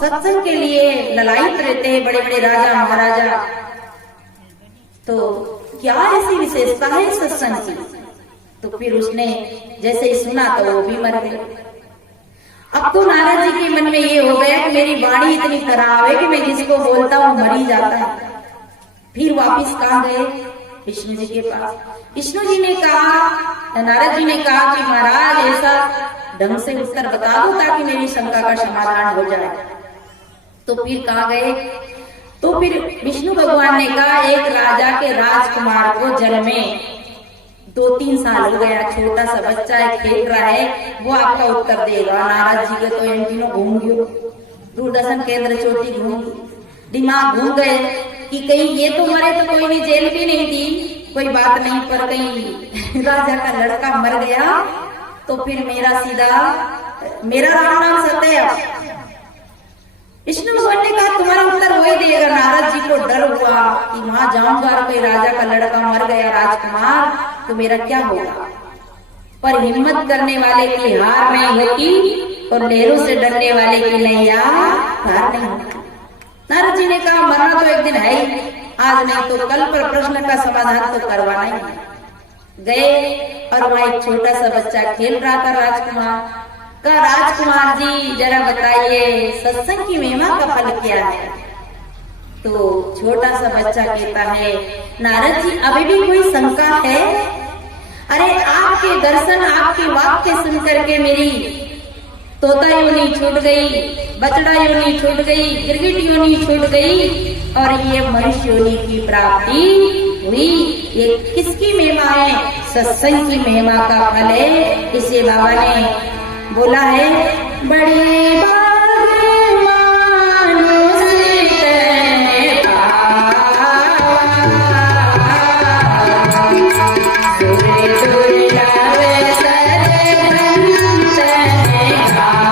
सत्संग के लिए ललायित रहते हैं बड़े बड़े राजा महाराजा। तो क्या ऐसी विशेषता है सत्संग की? तो फिर उसने जैसे ही सुना तो वो भी मर गए। अब तो नारद जी के मन में ये हो गया कि मेरी वाणी इतनी खराब है कि मैं जिसको बोलता हूँ मर ही जाता है। फिर वापिस कहाँ गए? विष्णु जी के पास। विष्णु जी ने कहा, नारद जी ने कहा कि महाराज ऐसा ढंग से उत्तर बता दो ताकि मेरी शंका का समाधान हो जाए। तो फिर कहाँ गए? तो फिर विष्णु भगवान ने कहा एक राजा के राजकुमार को जल में 2-3 साल हो गया, छोटा सा बच्चा है, खेल रहा है, वो आपका उत्तर देगा। नारद जी के तो इन दिनों घूम गयो, दूरदर्शन केंद्र चोटी घूम, दिमाग घूम गए कि कहीं ये तो मरे तो कोई नहीं, जेल भी नहीं दी, कोई बात नहीं, पर कहीं राजा का लड़का मर गया तो फिर मेरा राम नाम सत्य है। विष्णु भगवान ने कहा तुम्हारा उत्तर वही देगा। नारद जी को डर हुआ कि वहां जाऊंगा कोई राजा का लड़का मर गया राजकुमार तो मेरा क्या होगा। पर हिम्मत करने वाले की हार नहीं होती और लहरों से डरने वाले की नैया पार नहीं होती। नारद जी ने कहा मरना तो एक दिन है ही, आज नहीं तो कल, पर प्रश्न का समाधान तो करवाना ही है। गए और वहां एक छोटा सा बच्चा खेल रहा था। राजकुमार का, राजकुमार जी जरा बताइए सत्संग की महिमा का फल क्या है? तो छोटा सा बच्चा कहता है नारद जी अभी भी कोई शंका है? अरे आपके दर्शन, आपके वाक्य सुन करके मेरी तोता योनि छूट गई, बछड़ा योनि छूट गई, गिरगिट योनि छूट गई और ये मनुष्य योनि की प्राप्ति हुई। ये किसकी महिमा है? सत्संग की महिमा का फल है। इसे बाबा ने बोला है बड़े भाग्य मानुष तने पावा, सुरे दुर्लभ सद्गुण तने पावा।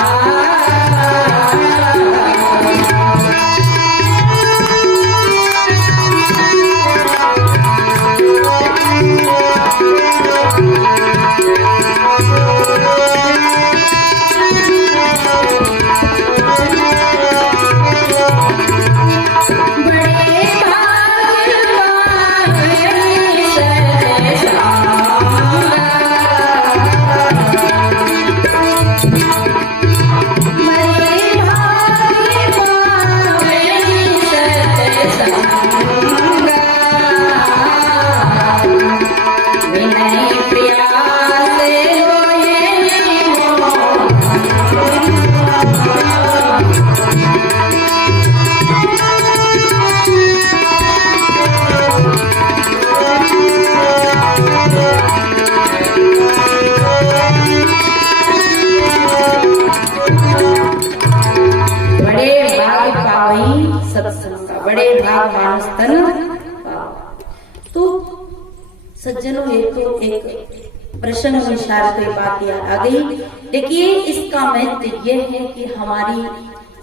बड़े भाग मानुष तन। तो सज्जनों एक प्रश्न अनुसार कोई बात याद आ गई। देखिए इसका महत्व यह है कि हमारी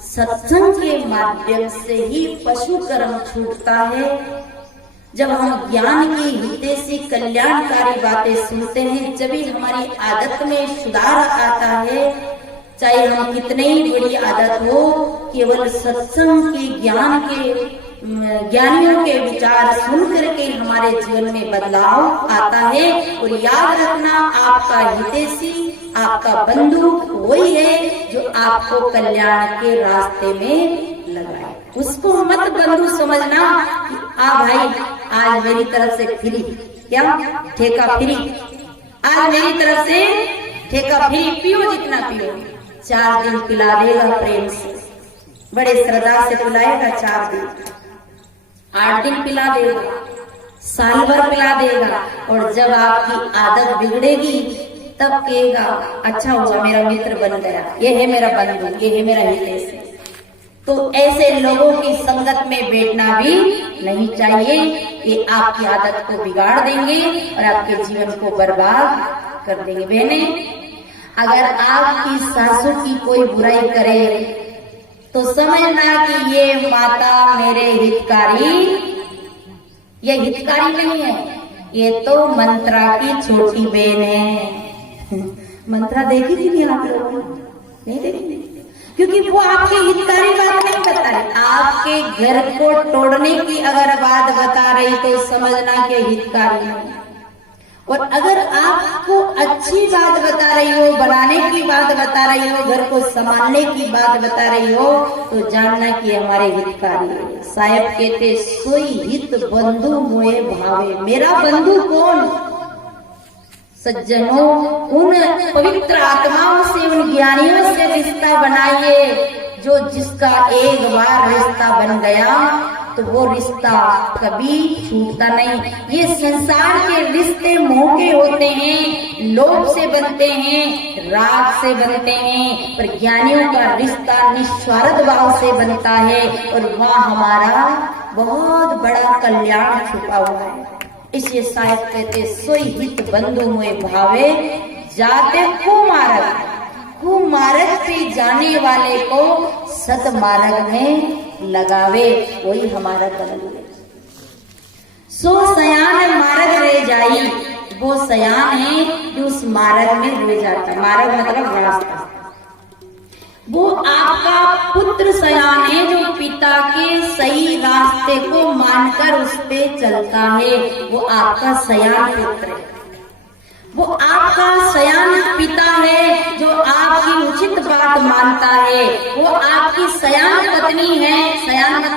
सत्संग के माध्यम से ही पशु कर्म छूटता है। जब हम ज्ञान की हितैषी कल्याणकारी बातें सुनते हैं, जब ही हमारी आदत में सुधार आता है। चाहे हम कितने ही बड़ी आदत हो, केवल सत्संग के ज्ञान के ज्ञानियों के विचार सुन करके हमारे जीवन में बदलाव आता है। और याद रखना आपका हितैषी, आपका बंधु वही है जो आपको कल्याण के रास्ते में लगाए। उसको मत बंधु समझना कि भाई आज मेरी तरफ से फ्री, क्या ठेका फ्री, आज मेरी तरफ से ठेका फ्री, पियो जितना पियो। 4 दिन पिला देगा प्रेम से, बड़े श्रद्धा से पिलाएगा। 4 दिन, 8 दिन पिला देगा, साल भर पिला देगा। और जब आपकी आदत बिगड़ेगी तब कहेगा अच्छा हुआ मेरा मित्र बन गया, ये है मेरा बंधु, ये है मेरा हितैषी। तो ऐसे लोगों की संगत में बैठना भी नहीं चाहिए। ये आपकी आदत को बिगाड़ देंगे और आपके जीवन को बर्बाद कर देंगे। बहने, अगर आपकी सासू की कोई बुराई करे तो समझना कि ये माता मेरे हितकारी, ये हितकारी नहीं है, ये तो मंत्रा की छोटी बहन है। मंत्रा देखी थी आप लोगों ने? नहीं देखी, क्योंकि वो आपकी हितकारी बात घर को तोड़ने की अगर बात बता रही तो समझना के हितकारी हो, और अगर आपको अच्छी बात बता रही हो, बनाने की बात बता रही हो, घर को संभालने की बात बता रही हो, तो जानना कि हमारे हितकारी है। साहब कहते सोई हित बंधु मोए भावे। मेरा बंधु कौन? सज्जनों, उन पवित्र आत्माओं से, उन ज्ञानियों से रिश्ता बनाइए जो जिसका एक बार रिश्ता बन गया तो वो रिश्ता कभी छूटता नहीं। ये संसार के रिश्ते मोह के होते हैं, लोभ से बनते हैं, राग से बनते हैं, पर ज्ञानियों का रिश्ता निस्वार्थ भाव से बनता है और वहाँ हमारा बहुत बड़ा कल्याण छुपा हुआ है। इसलिए साहब कहते सोई हित बंधु मोए भावे, जाते कुमार्ग। कुमार्ग पे जाने वाले को सतमार्ग में लगावे, वही हमारा कर्म है। सो सयान मार्ग रह जाई, वो सयान है जो उस मार्ग में रह जाता। मार्ग मतलब रास्ता। वो आपका पुत्र सयान है जो पिता के सही रास्ते को मानकर उस पे चलता है, वो आपका सयान पुत्र है। वो आपका सयान पिता है जो आपकी उचित बात मानता है। वो आपकी सयान पत्नी है। सयान का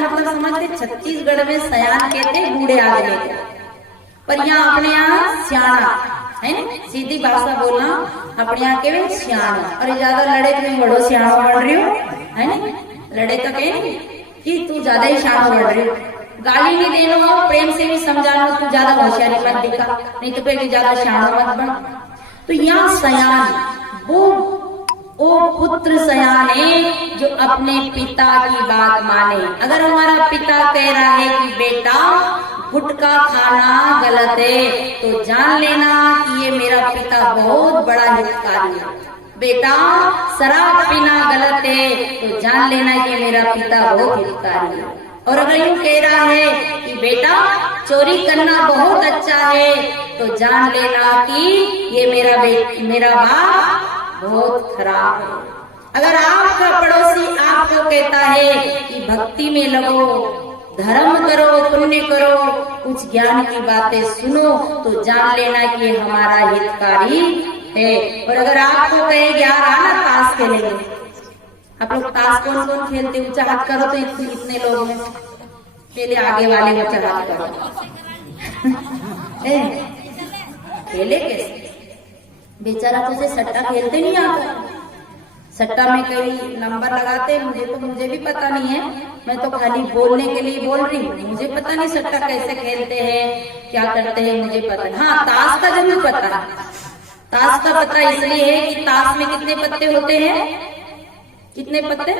मतलब समझते, छत्तीसगढ़ में सयान कहते बूढ़े आदमी को, पर यहाँ अपने यहाँ सियाना है ना, सीधी भाषा बोलना, अपने यहाँ के सियाना। और ज्यादा लड़े तो बड़ो सियाना बढ़ रही हो, है ना, लड़े तो कहे कि तू ज्यादा ही सियाना बढ़ रही हो। गाली नहीं देना हो, प्रेम से भी समझाना, तू ज्यादा होशियारी मत दिखा, नहीं तो फिर ज्यादा सियाना मत बन। तो यहाँ सयान वो पुत्र सयान है जो अपने पिता की बात माने। अगर हमारा पिता कह रहा है कि बेटा गुटखा खाना गलत है, तो जान लेना कि ये मेरा पिता बहुत बड़ा हितकारी है। बेटा शराब पीना गलत है, तो जान लेना कि मेरा पिता बहुत हितकारी है। और अगर यूं कह रहा है कि बेटा चोरी करना बहुत अच्छा है, तो जान लेना कि ये मेरा बाप बहुत खराब है। अगर आपका पड़ोसी आपको कहता है कि भक्ति में लगो, धर्म करो, पुण्य करो, कुछ ज्ञान की बातें सुनो, तो जान लेना कि हमारा हितकारी है। और अगर आपको कहे कि यार आना ताश खेलेंगे, आप लोग ताश कौन कौन खेलते, ऊंचा हाथ करो तो इतने लोग हैं, पहले आगे वाले ऊंचा हाथ करो। खेले कैसे? बेचारा तो से सट्टा खेलते नहीं आता। सट्टा में कई नंबर लगाते हैं, मुझे भी पता नहीं है, मैं तो खाली बोलने के लिए बोल रही हूँ। मुझे पता नहीं सट्टा कैसे खेलते हैं, क्या करते हैं, मुझे पता नहीं। हाँ, ताश का जरूर पता है। ताश का पता इसलिए है कि ताश में कितने पत्ते होते हैं? कितने पत्ते?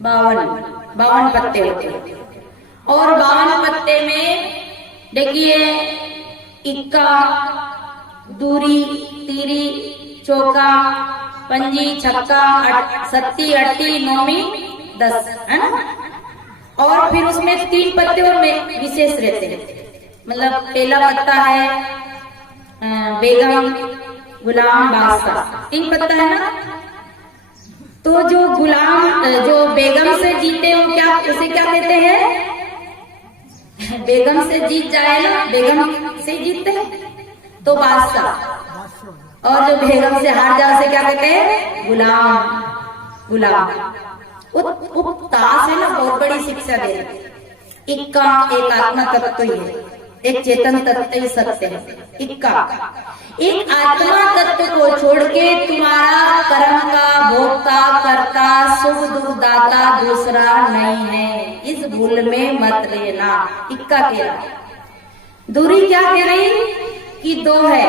52 पत्ते होते हैं। और 52 पत्ते में देखिए, इक्का, दूरी, तीरी, चौका, पंजी, छक्का, सत्ती, अट्टी, नौमी, 10, है ना। और फिर उसमें 3 पत्ते और विशेष रहते हैं। मतलब पहला पत्ता है बेगम, गुलाम, बादशाह, 3 पत्ता है ना। तो जो बेगम से जीते हो, उसे क्या कहते हैं? बेगम से जीत जाए ना, बेगम से जीतते हैं तो बादशाह। और जो बेगम से हार जाए उसे क्या कहते हैं? गुलाम। ताश है ना, बहुत बड़ी शिक्षा दे रही। इक्का एक आत्मा तत्व ही है, एक चेतन तत्व ही सत्य है। इक्का एक आत्मा तत्व को छोड़ के तुम्हारा कर्म का भोक्ता, करता, सुख दुख दाता दूसरा नहीं है, इस भूल में मत लेना। इक्का कह रहा। दूरी क्या कह रही कि 2 है,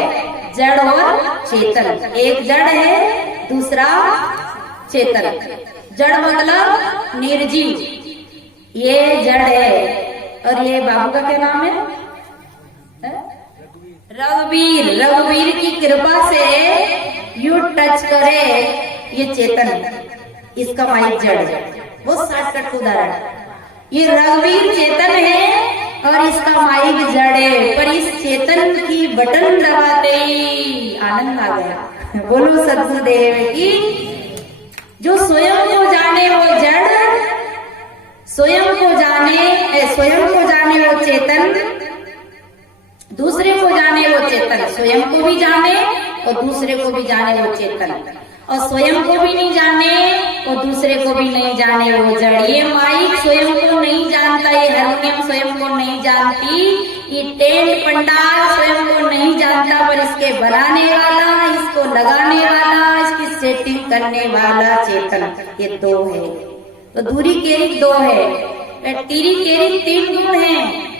जड़ और चेतन। एक जड़ है, दूसरा चेतन। जड़ मतलब निर्जीव, ये जड़ है। और ये बाबू का क्या नाम है? रघुवीर की कृपा से यू टच करे, ये चेतन है, इसका माइक जड़ है। वो शॉर्टकट उदाहरण। ये रघुवीर चेतन है और इसका माइक जड़ है, पर इस चेतन की बटन दबाते ही आनंद आ गया। बोलो सद्गुरुदेव की। जो स्वयं को जाने वो जड़ स्वयं को जाने वो चेतन, दूसरे को जाने वो चेतन, स्वयं को भी जाने और दूसरे को भी जाने वो चेतन, और स्वयं को भी नहीं जाने और दूसरे को भी नहीं जाने वो जड़। ये माइक स्वयं को नहीं जानता, ये हारमोनियम स्वयं को नहीं जानती, ये टेंट पंडाल स्वयं को नहीं जानता, पर इसके बनाने वाला, इसको लगाने वाला, इसकी सेटिंग करने वाला चेतन, ये दो है। तो दूरी केरी दो है, तीरी केरी तीन गुण है,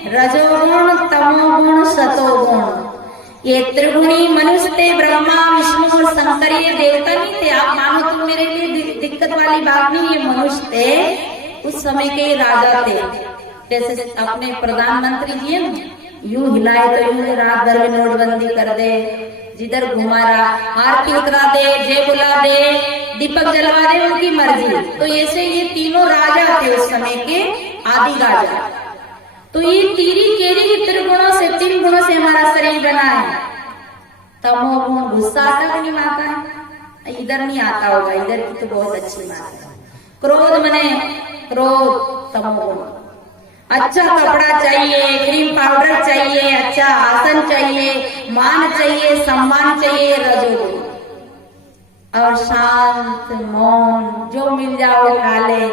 रजोगुण, तमोगुण, सतोगुण। ये त्रिगुणी मनुष्य थे, ब्रह्मा विष्णु और शंकर, ये देवता नहीं थे। आप मानो तो मेरे लिए दिक्कत वाली बात नहीं, ये मनुष्य थे, उस समय के राजा थे। जैसे अपने प्रधानमंत्री जी हैं, यूं हिलाए तो यूं रात भर में नोटबंदी कर दे, जिधर घुमा रहा आरती उतरा दे, जय बुला दे, दीपक जलवा दे, उनकी मर्जी। तो ऐसे ये तीनों राजा थे उस समय के, आदि राजा। तो ये तीरी केरी त्रिगुणों से, तीन गुणों से हमारा शरीर बना है। तमोगुण, गुस्सा आता कि नहीं आता है? इधर नहीं आता होगा, इधर की तो बहुत अच्छी बात है। क्रोध मने क्रोध, तमोगुण। अच्छा कपड़ा चाहिए, क्रीम पाउडर चाहिए, अच्छा आसन चाहिए, मान चाहिए, सम्मान चाहिए, रजोगुण। और शांत मौन, जो मिल जाओ खा ले,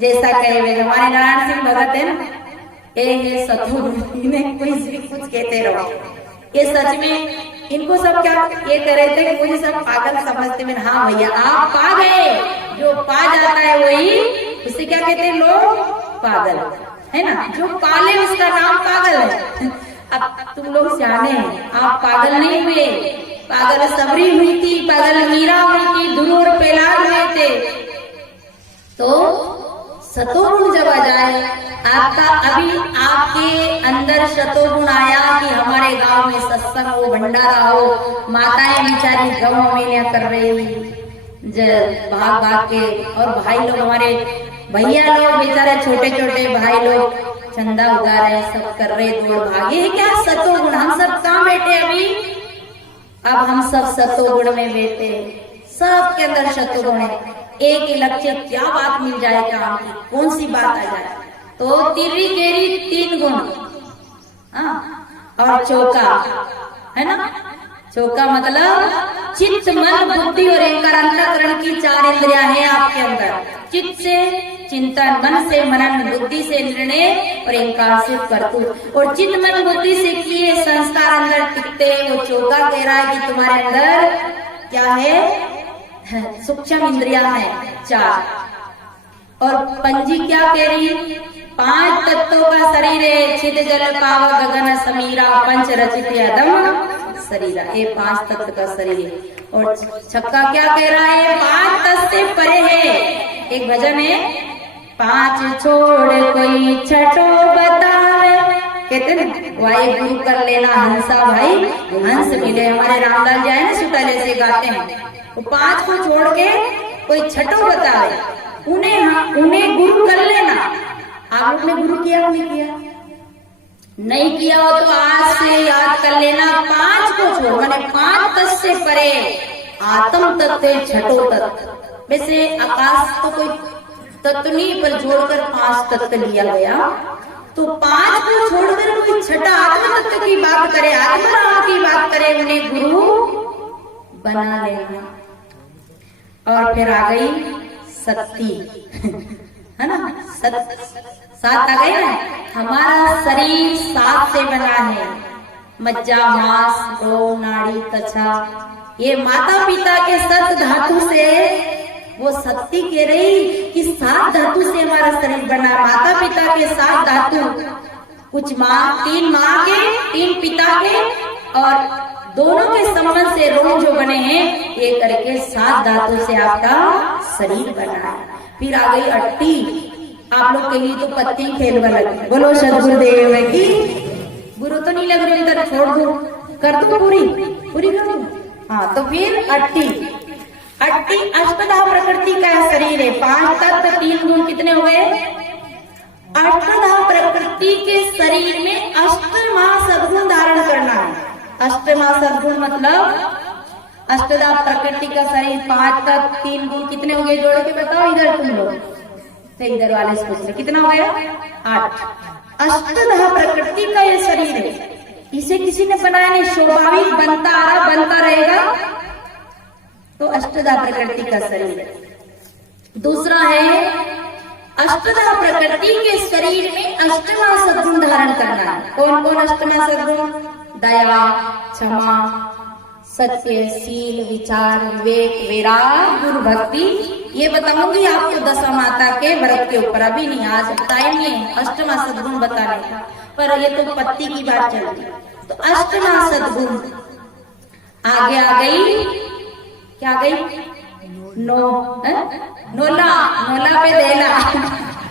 जैसा कहे। हमारे नारायण सिंह भगत है ना, ये सतगुरु ने कोई भी कुछ कहते रहो। ये सच में इनको सब क्या ये कह रहे थे कि मुझे सब पागल समझते में। हाँ भैया, आप पा गए, जो पा जाता है वही, उसे क्या कहते हैं लोग? पागल, है ना। जो पाले उसका नाम पागल है। अब तुम लोग सियाने हैं, आप पागल नहीं हुए। पागल सबरी हुई थी, पागल मीरा हुई थी, ध्रुव और प्रहलाद हुए थे। तो सतोगुण जब आ जाए आपका, अभी आपके अंदर शतोगुण आया कि हमारे गांव में सत्संग हो, भंडारा हो, माताएं बेचारी गौ में कर रही भाग भाग के, और भाई लोग हमारे भैया लोग बेचारे छोटे छोटे भाई लोग चंदा उगा रहे, सब कर रहे, दौड़ भागे। है क्या सतोगुण? हम सब कहाँ बैठे अभी? अब हम सब सतोगुण में बैठे, सबके अंदर शतोगुण है। एक ही लक्ष्य, क्या बात मिल जाए काम की, कौन सी बात आ जाए। तो तीरी केरी तीन गुण, और चौका है ना। चौका मतलब चित्त, मन, बुद्धि और अहंकार, अंतःकरण की चार इंद्रियां हैं आपके अंदर। चित्त से चिंतन, मन से मनन, बुद्धि से निर्णय और अहंकार से करतूत। और चित्त मन बुद्धि से किए संस्कार अंदर टिकते। वो चौका कह रहा है कि तुम्हारे अंदर क्या है? सूक्ष्म इंद्रियां हैं चार। और पंजी क्या कह रही? 5 तत्वों का शरीर है। छिद जल पाव गगन समीरा, पंच रचित अदम शरीरा। ये 5 तत्व का शरीर है। और छक्का क्या कह रहा है? 5 तत्व से परे है। एक भजन है, 5 छोड़ कोई छठो बतावे, कहते ना, वाहे गुरु कर लेना हंसा भाई, हंस मिले। हमारे रामदास जी है ना, सुटाले से गाते हैं, तो 5 को छोड़ के कोई छठो बतावे, उन्हें गुरु कर लेना। आप लोग ने गुरु किया नहीं किया? नहीं किया हो तो आज से याद कर लेना। 5 को छोड़, मैंने 5 तत्व से परे, आत्म तत्व है छठो तत्व। वैसे आकाश तो कोई तत्व नहीं, पर जोड़कर 5 तत्व लिया गया। तो 5 को छोड़कर कोई छठा आत्म तत्व की बात करे, आत्मा की बात करे, उन्हें गुरु बना लेना। और फिर आ गई शक्ति, है ना। 7 आ गए ना। हमारा शरीर 7 से बना है। मज्जा, मांस, रोम, नाड़ी, त्वचा। ये माता पिता के 7 धातु से, वो शक्ति कह रही कि 7 धातु से हमारा शरीर बना। माता पिता के 7 धातु, कुछ माँ, 3 माँ के, 3 पिता के, और दोनों के संबंध से रोम जो बने हैं, ये करके 7 धातु से आपका शरीर बना है। फिर आ गई अट्टी। आप लोग के लिए तो पत्ती खेलवा लगे। बोलो सदगुरुदेव की। गुरु तो नहीं लग रही, इधर छोड़ दो, कर दो पूरी कर दो। हाँ, तो फिर अट्टी। अट्टी अष्टधा प्रकृति का शरीर है। 5 तत्व 3 गुण, कितने हो गए? अष्टधा प्रकृति के शरीर में अष्टमा सद्गुण धारण करना है। अष्टमा सद्गुण मतलब अष्टधा प्रकृति का शरीर, 5 तत्व 3 गुण, कितने हो गए? जोड़ के बताओ इधर तुम लोग। फिर इधर वाले से पूछ रहे कितना हो गया? 8। अष्टधा प्रकृति का ये शरीर है, इसे किसी ने बनाया नहीं, स्वाभाविक बनता आ रहा, बनता रहेगा, तो अष्टधा प्रकृति का शरीर है। दूसरा है अष्टधा प्रकृति के शरीर में अष्टमा सद्गुण धारण करना है। कौन कौन अष्टमा सद्गुण? दया, क्षमा, सत्य, शील, विचार, विवेक, वैराग्य, गुरु भक्ति। ये बताऊंगी आपको दशा माता के व्रत के ऊपर, अभी नहीं, आज टाइम नहीं है अष्टमा सद्गुण बताने का, पर ये तो पत्ती की बात चल रही। तो अष्टमा सद्गुण आगे आ गई, क्या गई? नोला, नोला पे देला,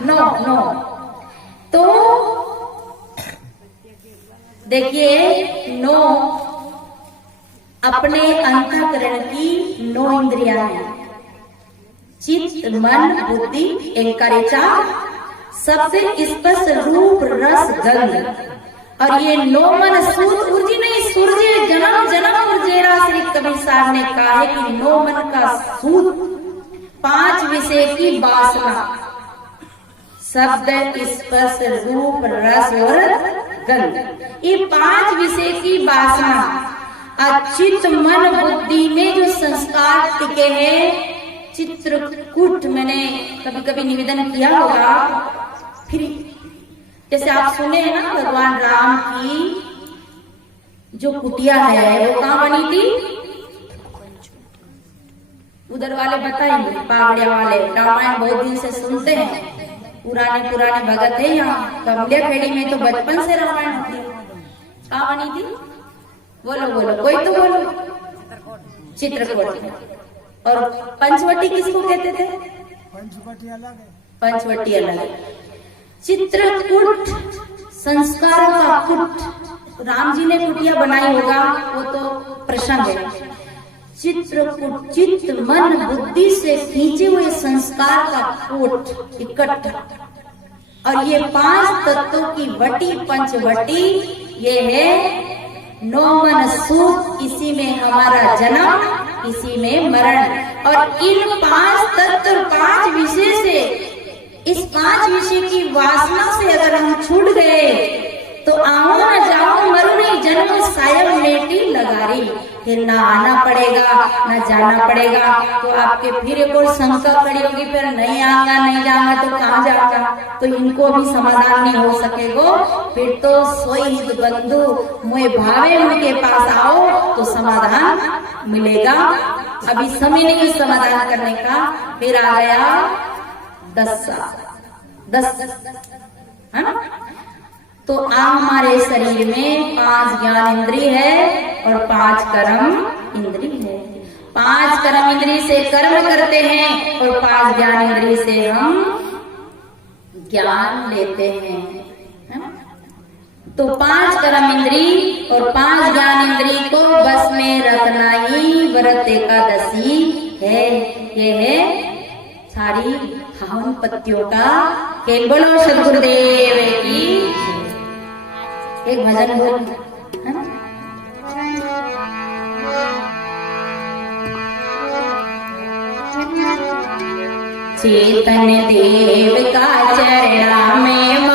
नो। तो देखिए, नो अपने अंतःकरण की 9 इंद्रियां हैं, चित्त, मन, बुद्धि, अहंकार, 4 सबसे स्पर्श, रूप, रस, गंध। और ये 9 मन सूर्य ऊर्जी नहीं, सूर्य जन्म जन्म ऊर्जेरा। श्री कबीर साहब ने कहा है कि 9 मन का सूत, 5 विषय की वासना, शब्द, स्पर्श, रूप, रस और गंध, ये 5 विषय की वासना। चित्त, मन, बुद्धि में जो संस्कार टिके हैं, चित्रकूट मैंने कभी कभी निवेदन किया होगा, फिर जैसे आप सुने हैं ना, भगवान राम की जो कुटिया है वो कहाँ बनी थी? उधर वाले बताएंगे, पावड़िया वाले, रामायण बहुत दिन से सुनते हैं, पुराने भगत है यहाँ कमलिया खेड़ी में, तो बचपन से रामायण होती है। कहाँ बनी थी? बोलो कोई तो बोलो। चित्रकूट। और पंचवटी किसको कहते थे? पंचवटी अलग है। चित्रकूट संस्कार का कूट, राम जी ने कुटिया बनाई होगा, वो तो प्रसंग है। चित्रकूट, चित्त, मन, बुद्धि से खींचे हुए संस्कार का कूट इकट्ठा, और ये 5 तत्वों की वटी, पंचवटी, ये है 9 मन सूत। इसी में हमारा जन्म, इसी में मरण। और इन 5 तत्व, 5 विषय से, इस 5 विषय की वासना से अगर हम छूट गए तो आओ न जाओ मरू नहीं, जन्म सायब मेटी लगारी। फिर ना आना पड़ेगा ना जाना पड़ेगा। तो आपके फिर एक और शंका खड़ी होगी, फिर नहीं आऊंगा नहीं जाऊंगा तो कहाँ जाऊंगा? तो इनको भी समाधान नहीं हो सकेगा। फिर तो सोई बंधु मोए भावे उनके पास आओ तो समाधान मिलेगा। अभी समय नहीं है समाधान करने का। फिर आ गया 10 है ना। तो हमारे शरीर में 5 ज्ञान इंद्रिय है और 5 कर्म इंद्रिय है। 5 कर्म इंद्रिय से कर्म करते हैं और 5 ज्ञान इंद्रिय से हम ज्ञान लेते हैं। तो 5 कर्म इंद्रिय और 5 ज्ञान इंद्रिय को बस में रखना ही व्रत एकादशी है। ये है सारी हवन पत्तियों का खेल। बोलो सदगुरुदेव की। एक भजन बोल, है ना? चेतन देव का चरणा में